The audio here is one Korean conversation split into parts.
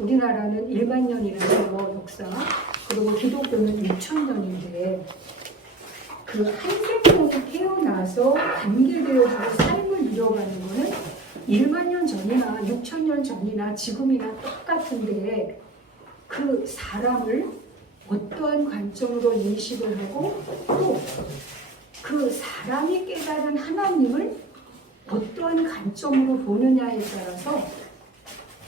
우리나라는 1만 년이라는 역사, 그리고 기독교는 6천 년인데 그 한 생명이 태어나서 관계되어지고 삶을 이뤄가는 거는 1만 년 전이나 6천 년 전이나 지금이나 똑같은데 그 사람을 어떠한 관점으로 인식을 하고 또 그 사람이 깨달은 하나님을 어떠한 관점으로 보느냐에 따라서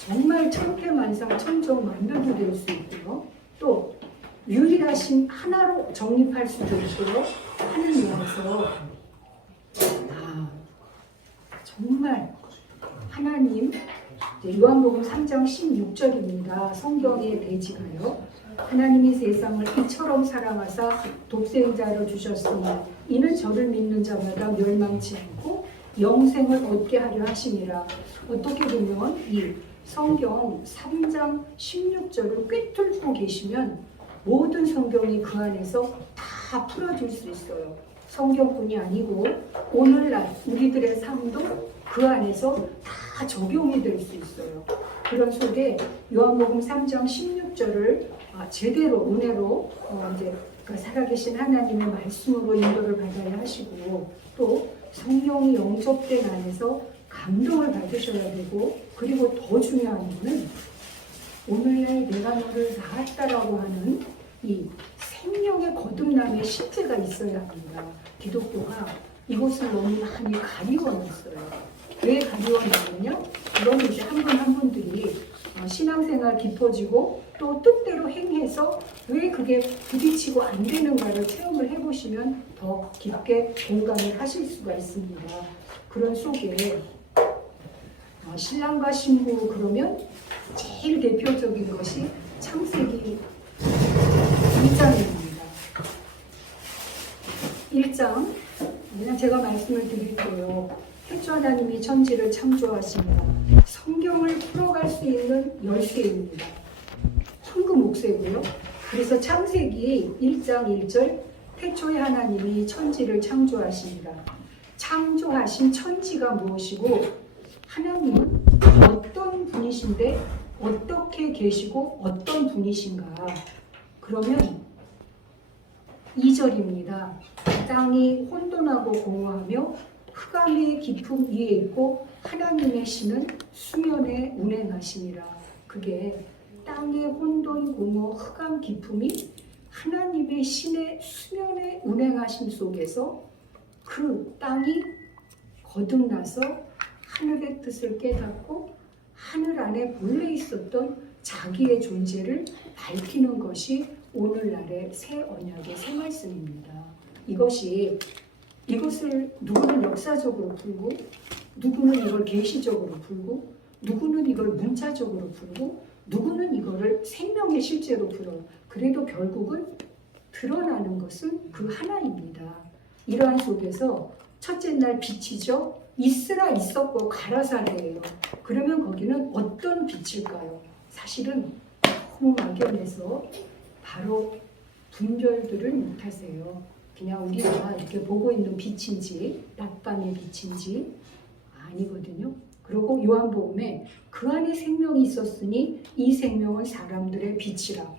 정말 천태만상 천정만별도 될 수 있고요. 또 유일하신 하나로 정립할 수도 있고요. 하는 면에서 정말 하나님, 요한복음 3장 16절입니다. 성경의 대지가요. 하나님이 세상을 이처럼 사랑하사 독생자를 주셨으니 이는 저를 믿는 자마다 멸망치 않고 영생을 얻게 하려 하심이라. 어떻게 보면 이 성경 3장 16절을 꿰뚫고 계시면 모든 성경이 그 안에서 다 풀어질 수 있어요. 성경뿐이 아니고 오늘날 우리들의 삶도 그 안에서 다 적용이 될 수 있어요. 그런 속에 요한복음 3장 16절을 제대로 은혜로 이제 살아계신 하나님의 말씀으로 인도를 받아야 하시고 또 성령이 영접된 안에서 감동을 받으셔야 되고 그리고 더 중요한 거는 오늘날 내가 너를 낳았다라고 하는 이 생명의 거듭남의 실제가 있어야 합니다. 기독교가 이것을 너무 많이 가리워놨어요. 왜 가리워놨느냐? 그건 이제 한 분 한 분들이 신앙생활 깊어지고 또 뜻대로 행해서 왜 그게 부딪히고 안 되는가를 체험을 해보시면 더 깊게 공감을 하실 수가 있습니다. 그런 속에 신랑과 신부 그러면 제일 대표적인 것이 창세기 2장입니다. 1장 그냥 제가 말씀을 드릴게요. 태초 하나님이 천지를 창조하십니다. 성경을 풀어갈 수 있는 열쇠입니다. 황금 옥쇠고요. 그래서 창세기 1장 1절 태초에 하나님이 천지를 창조하십니다. 창조하신 천지가 무엇이고 하나님은 어떤 분이신데 어떻게 계시고 어떤 분이신가? 그러면 2절입니다. 땅이 혼돈하고 공허하며 흑암의 깊음 위에 있고 하나님의 신은 수면에 운행하시니라. 그게 땅의 혼돈 공허 흑암 깊음이 하나님의 신의 수면에 운행하심 속에서 그 땅이 거듭나서 하늘의 뜻을 깨닫고 하늘 안에 본래 있었던 자기의 존재를 밝히는 것이 오늘날의 새 언약의 새 말씀입니다. 이것을 누구는 역사적으로 풀고 누구는 이걸 계시적으로 풀고 누구는 이걸 문자적으로 풀고 누구는 이거를 생명의 실제로 풀어요. 그래도 결국은 드러나는 것은 그 하나입니다. 이러한 속에서 첫째 날 빛이죠. 있으라 있었고 가라사대예요. 그러면 거기는 어떤 빛일까요? 사실은 너무 막연해서 바로 분별들을 못하세요. 그냥 우리가 이렇게 보고 있는 빛인지 낮밤의 빛인지 아니거든요. 그리고 요한복음에 그 안에 생명이 있었으니 이 생명은 사람들의 빛이라.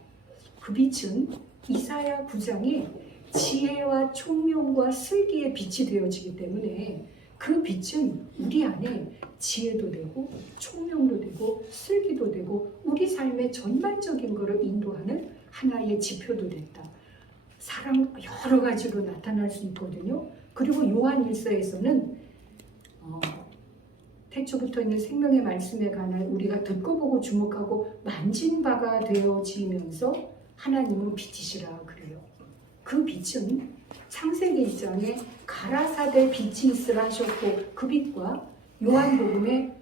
그 빛은 이사야 9장에 지혜와 총명과 슬기의 빛이 되어지기 때문에 그 빛은 우리 안에 지혜도 되고 총명도 되고 슬기도 되고 우리 삶의 전반적인 것을 인도하는 하나의 지표도 됐다. 사람 여러 가지로 나타날 수 있거든요. 그리고 요한 1서에서는 태초부터 있는 생명의 말씀에 관한 우리가 듣고 보고 주목하고 만진 바가 되어지면서 하나님은 빛이시라 그래요. 그 빛은 창세기 1장에 가라사대 빛이 있으라 하셨고 그 빛과 요한복음에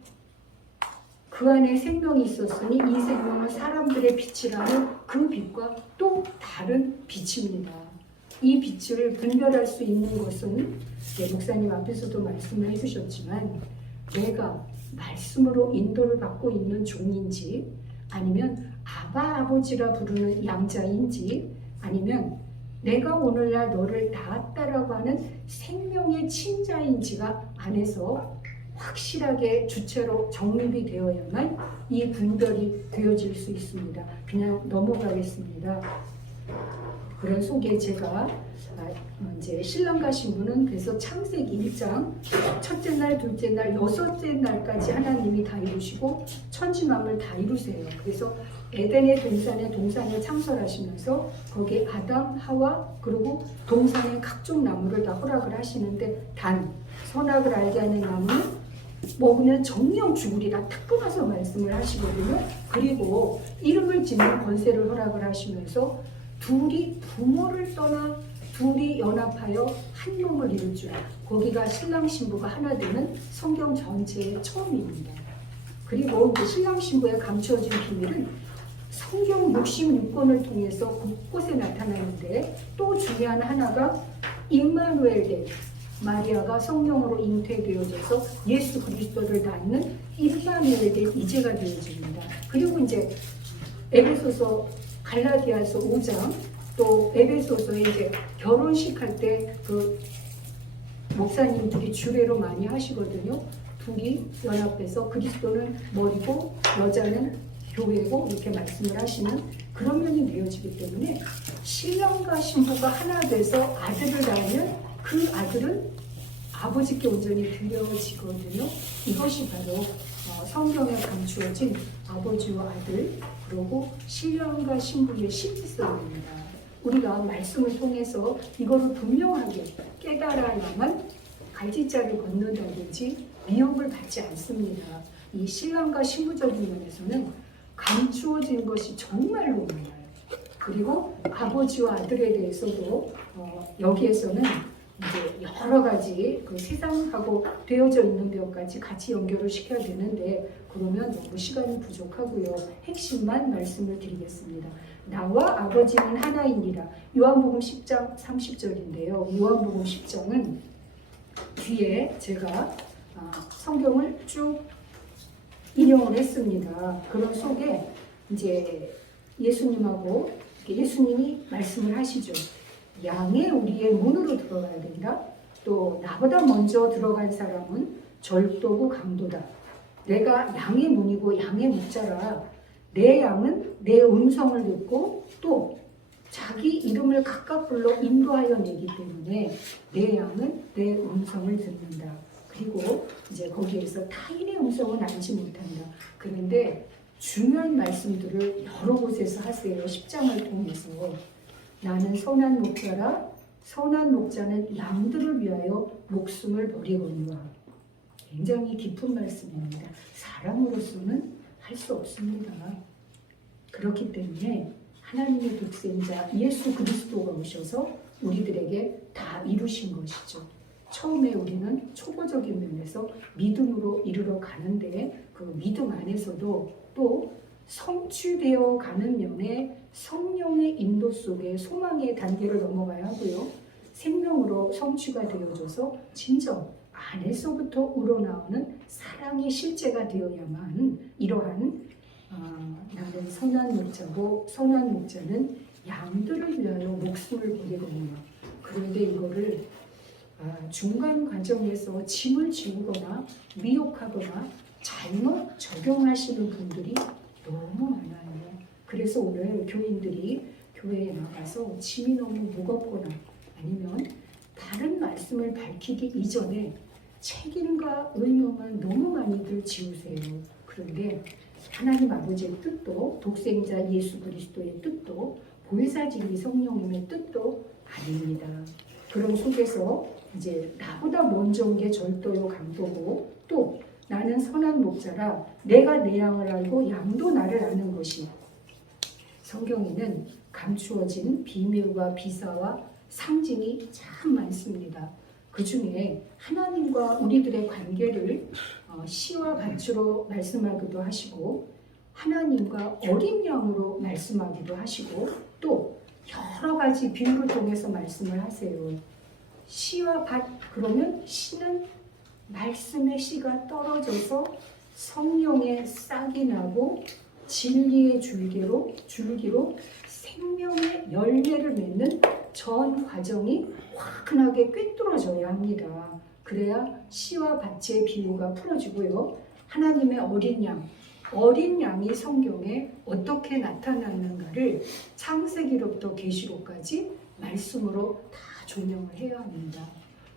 그 안에 생명이 있었으니 이 생명은 사람들의 빛이라는 그 빛과 또 다른 빛입니다. 이 빛을 분별할 수 있는 것은 목사님 앞에서도 말씀을 해주셨지만 내가 말씀으로 인도를 받고 있는 종인지 아니면 아바 아버지라 부르는 양자인지 아니면 내가 오늘날 너를 낳았다라고 하는 생명의 친자인지가 안에서 확실하게 주체로 정립이 되어야만 이 분별이 되어질 수 있습니다. 그냥 넘어가겠습니다. 그런 속에 제가 이제 신랑과 신부는 그래서 창세기 1장 첫째 날, 둘째 날, 여섯째 날까지 하나님이 다 이루시고 천지만물 다 이루세요. 그래서 에덴의 동산에 창설하시면서 거기에 아담, 하와 그리고 동산의 각종 나무를 다 허락을 하시는데 단 선악을 알게 하는 나무는 먹으면 정령 죽으리라 딱 끊어서 말씀을 하시거든요. 그리고 이름을 짓는 권세를 허락을 하시면서 둘이 부모를 떠나 둘이 연합하여 한 몸을 이룰 줄, 거기가 신랑 신부가 하나 되는 성경 전체의 처음입니다. 그리고 이제 신랑 신부에 감추어진 비밀은 성경 66권을 통해서 곳곳에 나타나는데 또 중요한 하나가 임마누엘 된 마리아가 성령으로 잉태되어져서 예수 그리스도를 닮는 임마누엘 된 이제가 되어집니다. 그리고 이제 에베소서 갈라디아서 5장 또 에베소서에 이제 결혼식 할 때 그 목사님들이 주례로 많이 하시거든요. 둘이 연합해서 그리스도는 머리고 여자는 교회고 이렇게 말씀을 하시는 그런 면이 되어지기 때문에 신랑과 신부가 하나 돼서 아들을 낳으면 그 아들은 아버지께 온전히 드려지거든요. 이것이 바로 성경에 감추어진 아버지와 아들 그리고 신랑과 신부의 실질성입니다. 우리가 말씀을 통해서 이거를 분명하게 깨달아야만 갈지자를 걷는다든지 미움을 받지 않습니다. 이 신랑과 신부적인 면에서는 감추어진 것이 정말로 많아요. 그리고 아버지와 아들에 대해서도 여기에서는 이제 여러 가지 그 세상하고 되어져 있는 것까지 같이 연결을 시켜야 되는데 그러면 너무 시간이 부족하고요. 핵심만 말씀을 드리겠습니다. 나와 아버지는 하나이니라. 요한복음 10장 30절인데요. 요한복음 10장은 뒤에 제가 성경을 쭉 인용을 했습니다. 그런 속에 이제 예수님이 말씀을 하시죠. 양의 우리의 문으로 들어가야 된다. 또 나보다 먼저 들어간 사람은 절도고 강도다. 내가 양의 문이고 양의 묵자라. 내 양은 내 음성을 듣고 또 자기 이름을 각각 불러 인도하여 내기 때문에 내 양은 내 음성을 듣는다. 그리고 이제 거기에서 타인의 음성은 알지 못한다. 그런데 중요한 말씀들을 여러 곳에서 하세요. 10장을 통해서. 나는 선한 목자라. 선한 목자는 양들을 위하여 목숨을 버리거니와. 굉장히 깊은 말씀입니다. 사람으로서는 할 수 없습니다. 그렇기 때문에 하나님의 독생자 예수 그리스도가 오셔서 우리들에게 다 이루신 것이죠. 처음에 우리는 초보적인 면에서 믿음으로 이르러 가는데 그 믿음 안에서도 또 성취되어 가는 면에 성령의 인도 속에 소망의 단계를 넘어가야 하고요. 생명으로 성취가 되어져서 진정 안에서부터 우러나오는 사랑의 실제가 되어야만 이러한 나는 선한 목자고 선한 목자는 양들을 위하여 목숨을 버리거든요. 그런데 이거를 중간 과정에서 짐을 지우거나 미혹하거나 잘못 적용하시는 분들이 너무 많아요. 그래서 오늘 교인들이 교회에 나가서 짐이 너무 무겁거나 아니면 다른 말씀을 밝히기 이전에 책임과 의무만 너무 많이들 지우세요. 그런데 하나님 아버지의 뜻도 독생자 예수 그리스도의 뜻도 보혜사 진리 성령님의 뜻도 아닙니다. 그런 속에서 이제 나보다 먼저 온 게 절도요 강도고 또 나는 선한 목자라 내가 내 양을 알고 양도 나를 아는 것이 성경에는 감추어진 비밀과 비사와 상징이 참 많습니다. 그 중에 하나님과 우리들의 관계를 시와 밭으로 말씀하기도 하시고 하나님과 어린 양으로 말씀하기도 하시고 또 여러 가지 비유를 통해서 말씀을 하세요. 시와 밭 그러면 시는 말씀의 씨가 떨어져서 성령의 싹이 나고 진리의 줄기로 생명의 열매를 맺는 전 과정이 화끈하게 꿰뚫어져야 합니다. 그래야 씨와 밭의 비유가 풀어지고요. 하나님의 어린 양이 성경에 어떻게 나타났는가를 창세기로부터 계시록까지 말씀으로 다 조명을 해야 합니다.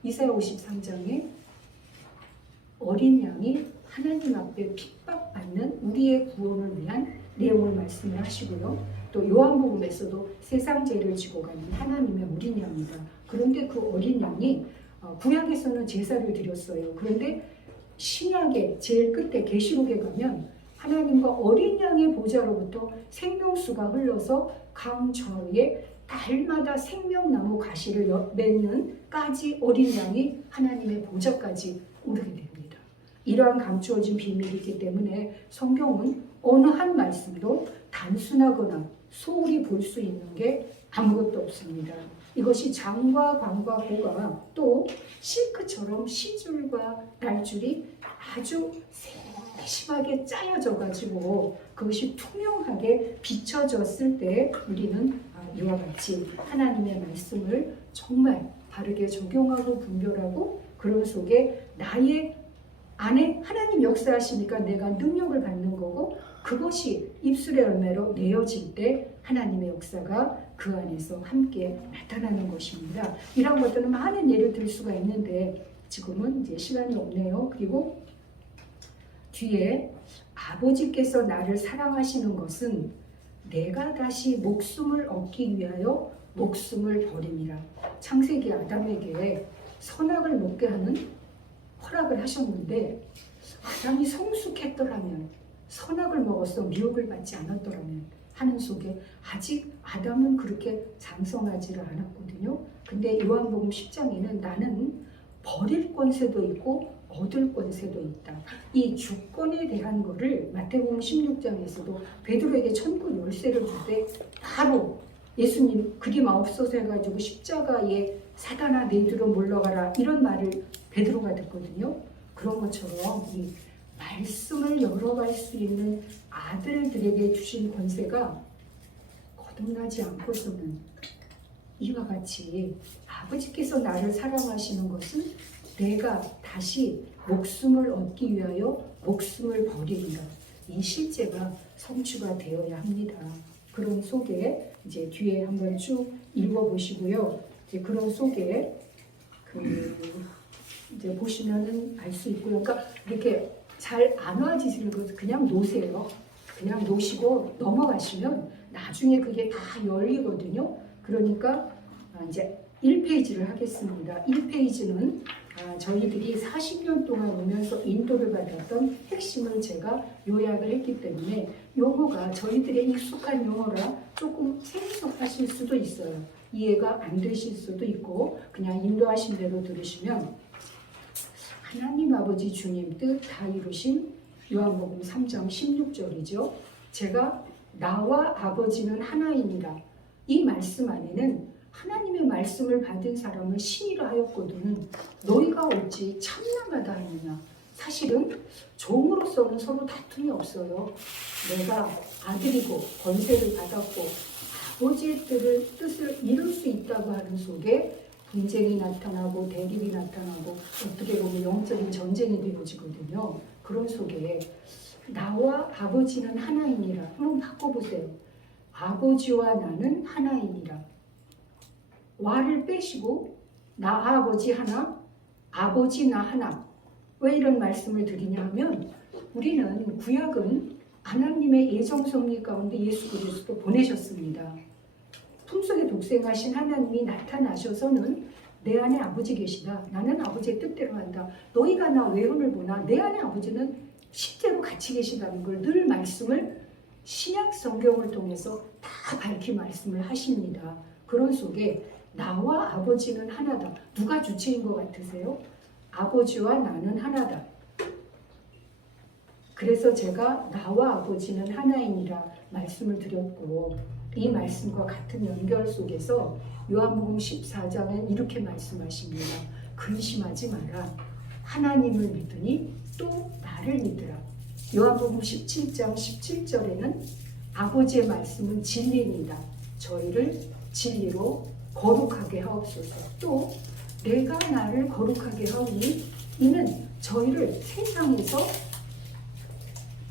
이사야 53장에 어린 양이 하나님 앞에 핍박받는 우리의 구원을 위한 내용을 말씀을 하시고요. 또 요한복음에서도 세상 죄를 지고 가는 하나님의 어린 양이다. 그런데 그 어린 양이 구약에서는 제사를 드렸어요. 그런데 신약의 제일 끝에 계시록에 가면 하나님과 어린 양의 보좌로부터 생명수가 흘러서 강 저위에 달마다 생명나무 가시를 맺는 까지 어린 양이 하나님의 보좌까지 오르게 됩니다. 이러한 감추어진 비밀이 있기 때문에 성경은 어느 한 말씀도 단순하거나 소홀히 볼 수 있는 게 아무것도 없습니다. 이것이 장과 관과 고가 또 실크처럼 시줄과 날줄이 아주 세심하게 짜여져 가지고 그것이 투명하게 비춰졌을 때 우리는 이와 같이 하나님의 말씀을 정말 바르게 적용하고 분별하고 그런 속에 나의 안에 하나님 역사하시니까 내가 능력을 받는 거고 그것이 입술의 열매로 내어질 때 하나님의 역사가 그 안에서 함께 나타나는 것입니다. 이런 것들은 많은 예를 들 수가 있는데 지금은 이제 시간이 없네요. 그리고 뒤에 아버지께서 나를 사랑하시는 것은 내가 다시 목숨을 얻기 위하여 목숨을 버림이라. 창세기 아담에게 선악을 먹게 하는 허락을 하셨는데 아담이 성숙했더라면 선악을 먹어서 미혹을 받지 않았더라면 하는 속에 아직 아담은 그렇게 장성하지를 않았거든요. 근데 요한복음 10장에는 나는 버릴 권세도 있고 얻을 권세도 있다. 이 주권에 대한 거를 마태복음 16장에서도 베드로에게 천국 열쇠를 줄 때 바로 예수님 그림 9솥 해가지고 십자가에 사단아 너희들은 물러가라 이런 말을 베드로가 듣거든요. 그런 것처럼 이 말씀을 열어갈 수 있는 아들들에게 주신 권세가 거듭나지 않고서는 이와 같이 아버지께서 나를 사랑하시는 것은 내가 다시 목숨을 얻기 위하여 목숨을 버리리라. 이 실제가 성취가 되어야 합니다. 그런 속에 이제 뒤에 한번 쭉 읽어보시고요. 이제 그런 속에 이제 보시면은 알 수 있고요. 그러니까 이렇게 잘 안 와지시는 것 그냥 놓으세요. 그냥 놓으시고 넘어가시면 나중에 그게 다 열리거든요. 그러니까 이제 1페이지를 하겠습니다. 1페이지는 저희들이 40년 동안 오면서 인도를 받았던 핵심을 제가 요약을 했기 때문에 용어가 저희들의 익숙한 용어라 조금 생소하실 수도 있어요. 이해가 안 되실 수도 있고 그냥 인도하신 대로 들으시면 하나님 아버지 주님 뜻 다 이루신 요한복음 3장 16절이죠. 제가 나와 아버지는 하나이니라. 이 말씀 안에는 하나님의 말씀을 받은 사람을 신이라 하였거든. 너희가 어찌 참나마다 하느냐. 사실은 종으로서는 서로 다툼이 없어요. 내가 아들이고 권세를 받았고 아버지의 뜻을 이룰 수 있다고 하는 속에 분쟁이 나타나고 대립이 나타나고 어떻게 보면 영적인 전쟁이 되어지거든요. 그런 속에 나와 아버지는 하나이니라. 한번 바꿔보세요. 아버지와 나는 하나이니라. 와를 빼시고 나 아버지 하나, 아버지 나 하나. 왜 이런 말씀을 드리냐 하면 우리는 구약은 하나님의 예정 섭리 가운데 예수 그리스도 보내셨습니다. 품속에 독생하신 하나님이 나타나셔서는 내 안에 아버지 계시다. 나는 아버지의 뜻대로 한다. 너희가 나 외눈을 보나 내 안에 아버지는 실제로 같이 계시다는 걸 늘 말씀을 신약 성경을 통해서 다 밝히 말씀을 하십니다. 그런 속에 나와 아버지는 하나다. 누가 주체인 것 같으세요? 아버지와 나는 하나다. 그래서 제가 나와 아버지는 하나이니라 말씀을 드렸고 이 말씀과 같은 연결 속에서 요한복음 14장은 이렇게 말씀하십니다. 근심하지 마라. 하나님을 믿으니 또 나를 믿으라. 요한복음 17장 17절에는 아버지의 말씀은 진리입니다. 저희를 진리로 거룩하게 하옵소서. 또 내가 나를 거룩하게 하오니 이는 저희를 세상에서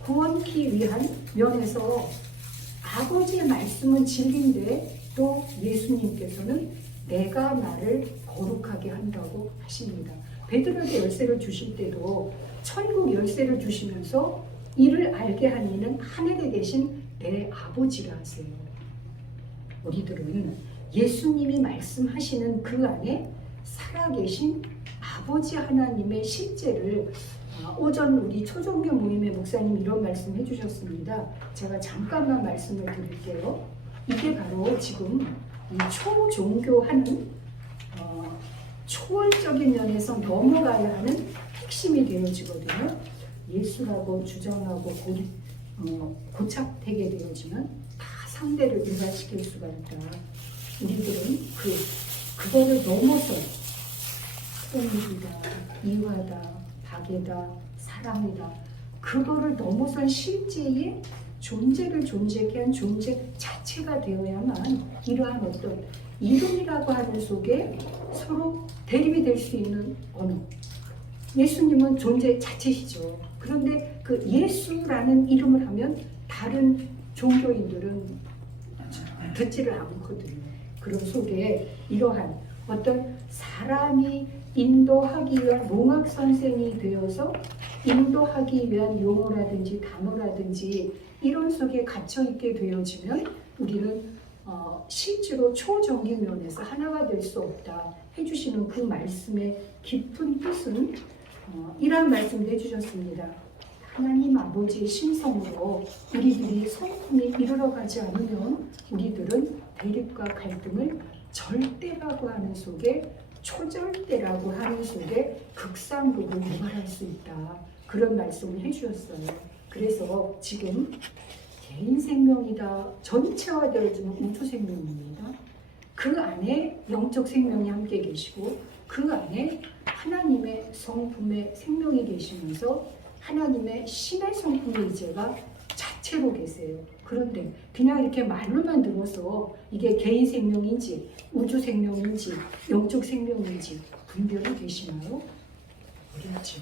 구원케 위한 면에서 아버지의 말씀은 진리인데 또 예수님께서는 내가 나를 거룩하게 한다고 하십니다. 베드로에게 열쇠를 주실 때도 천국 열쇠를 주시면서 이를 알게 한 이는 하늘에 계신 내 아버지라 하세요. 우리들은 예수님이 말씀하시는 그 안에 살아계신 아버지 하나님의 실제를 오전 우리 초종교 모임의 목사님 이런 말씀 해주셨습니다. 제가 잠깐만 말씀을 드릴게요. 이게 바로 지금 이 초종교하는 초월적인 면에서 넘어가야 하는 핵심이 되어지거든요. 예수라고 주장하고 고착되게 되어지면 다 상대를 일반시킬 수가 있다. 우리들은 그거를 넘어서 공의다, 이화다, 박애다, 사랑이다. 그거를 넘어선 실제의 존재를 존재케 한 존재 자체가 되어야만 이러한 어떤 이름이라고 하는 속에 서로 대립이 될 수 있는 언어. 예수님은 존재 자체시죠. 그런데 그 예수라는 이름을 하면 다른 종교인들은 듣지를 않거든요. 그런 속에 이러한 어떤 사람이 인도하기 위한 몽학 선생이 되어서 인도하기 위한 용어라든지 단어라든지 이런 속에 갇혀 있게 되어지면 우리는 실제로 초정의 면에서 하나가 될 수 없다 해주시는 그 말씀의 깊은 뜻은 이런 말씀도 해주셨습니다. 하나님 아버지의 신성으로 우리들이 성품에 이르러가지 않으면 우리들은 대립과 갈등을 절대라고 하는 속에 초절대라고 하는 속에 극상극을 유발할 수 있다. 그런 말씀을 해주셨어요. 그래서 지금 개인 생명이다 전체화되어지는 우주 생명입니다. 그 안에 영적 생명이 함께 계시고 그 안에 하나님의 성품의 생명이 계시면서 하나님의 신의 성품의 이제가 자체로 계세요. 그런데 그냥 이렇게 말로만 들어서 이게 개인 생명인지 우주 생명인지 영적 생명인지 분별이 되시나요? 어렵죠.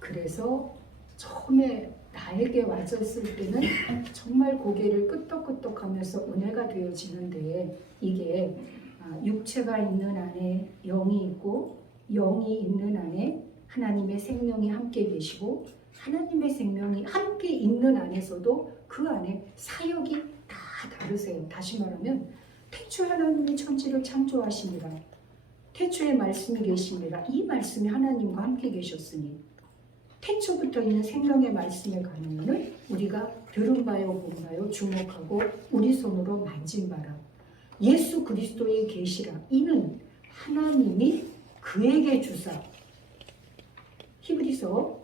그래서 처음에 나에게 와졌을 때는 정말 고개를 끄덕끄덕하면서 은혜가 되어지는데 이게 육체가 있는 안에 영이 있고 영이 있는 안에 하나님의 생명이 함께 계시고 하나님의 생명이 함께 있는 안에서도 그 안에 사역이 다 다르세요. 다시 말하면 태초에 하나님이 천지를 창조하시니라 태초에 말씀이 계시니라 이 말씀이 하나님과 함께 계셨으니 태초부터 있는 생명의 말씀에 관하면 우리가 들은 바요 본 바요 주목하고 우리 손으로 만진 바라 예수 그리스도의 계시라 이는 하나님이 그에게 주사 히브리서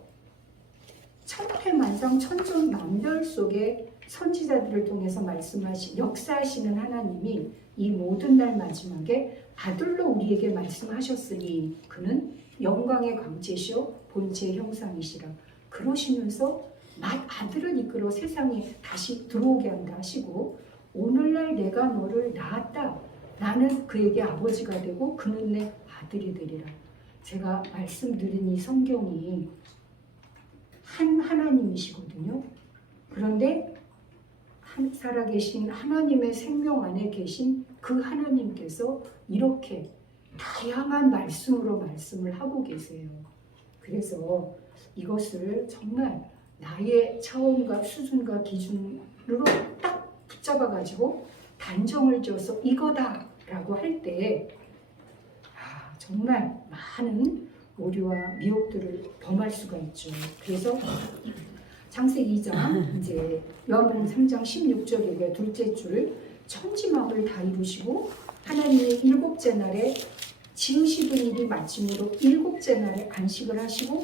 천태만상 천존만별 속에 선지자들을 통해서 말씀하신 역사하시는 하나님이 이 모든 날 마지막에 아들로 우리에게 말씀하셨으니 그는 영광의 광채시오 본체의 형상이시라 그러시면서 아들을 이끌어 세상에 다시 들어오게 한다 하시고 오늘날 내가 너를 낳았다 나는 그에게 아버지가 되고 그는 내 아들이 되리라. 제가 말씀드린 이 성경이 한 하나님이시거든요. 그런데 살아계신 하나님의 생명 안에 계신 그 하나님께서 이렇게 다양한 말씀으로 말씀을 하고 계세요. 그래서 이것을 정말 나의 차원과 수준과 기준으로 딱 붙잡아가지고 단정을 지어서 이거다라고 할 때 정말 많은 오류와 미혹들을 범할 수가 있죠. 그래서 창세기 2장 이제 요한복음 3장 16절에 둘째 줄 천지만물을 다 이루시고 하나님이 일곱째 날에 지으시던 일이 마침으로 일곱째 날에 안식을 하시고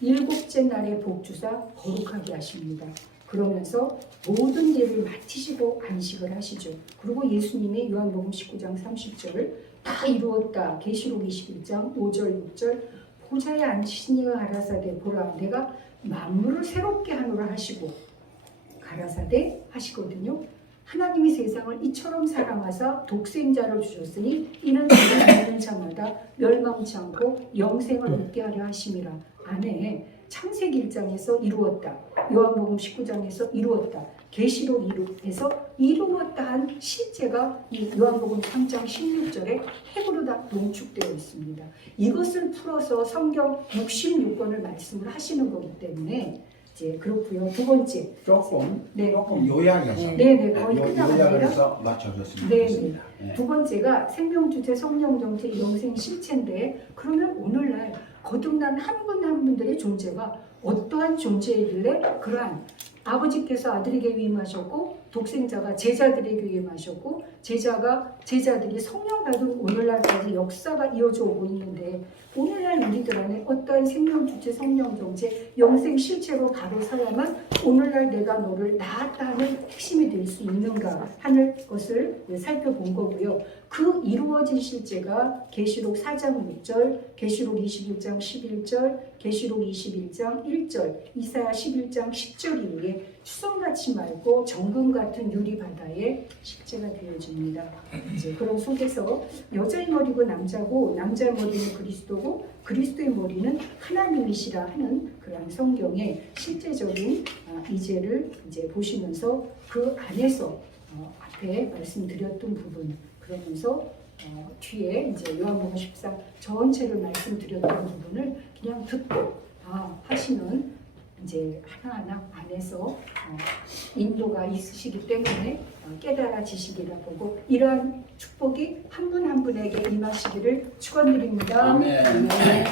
일곱째 날에 복주사 거룩하게 하십니다. 그러면서 모든 일을 마치시고 안식을 하시죠. 그리고 예수님이 요한복음 19장 30절 다 이루었다. 계시록 21장 5절 6절 보좌에 앉으시니가 가라사대 보라 내가 만물을 새롭게 하노라 하시고 가라사대 하시거든요. 하나님이 세상을 이처럼 사랑하사 독생자를 주셨으니 이는 그를 믿는 자마다 멸망치 않고 영생을 얻게 하려 하심이라. 안에 창세기 1장에서 이루었다. 요한복음 19장에서 이루었다. 계시록 2에서 이루었다 한 실제가 이 요한복음 3장 16절에 핵으로 다 농축되어 있습니다. 이것을 풀어서 성경 66권을 말씀을 하시는 거기 때문에 이제 그렇고요. 두 번째, 조금 네. 요약해서 네네, 거의 끝나갑니다. 요약해서 맞춰줬으면 네. 좋겠습니다. 네. 두 번째가 생명주체, 성령정체, 영생 실체인데 그러면 오늘날 거듭난 한 분 한 분들의 존재가 어떠한 존재이길래 그러한 아버지께서 아들에게 위임하셨고 독생자가 제자들에게 위임하셨고 제자들이 성령 받은 오늘날까지 역사가 이어져 오고 있는데 오늘날 우리들 안에 어떠한 생명주체, 성령정체, 영생 실체로 바로 서야만 오늘날 내가 너를 낳았다 하는 핵심이 될 수 있는가 하는 것을 살펴본 거고요. 그 이루어진 실제가 계시록 4장 6절, 계시록 21장 11절, 계시록 21장 1절, 이사야 11장 10절 이후에 추성같이 맑고 정금 같은 유리 바다에 실제가 되어집니다. 이제 그런 속에서 여자의 머리고 남자고 남자의 머리는 그리스도고 그리스도의 머리는 하나님이시라 하는 그런 성경의 실제적인 이제를 이제 보시면서 그 안에서 앞에 말씀드렸던 부분 그러면서 뒤에 이제 요한복음 14 전체를 말씀드렸던 부분을 그냥 듣고 하시는 이제 하나하나 안에서 인도가 있으시기 때문에 깨달아지시기라 보고 이러한 축복이 한 분 한 분에게 임하시기를 축원드립니다. 아멘. 네.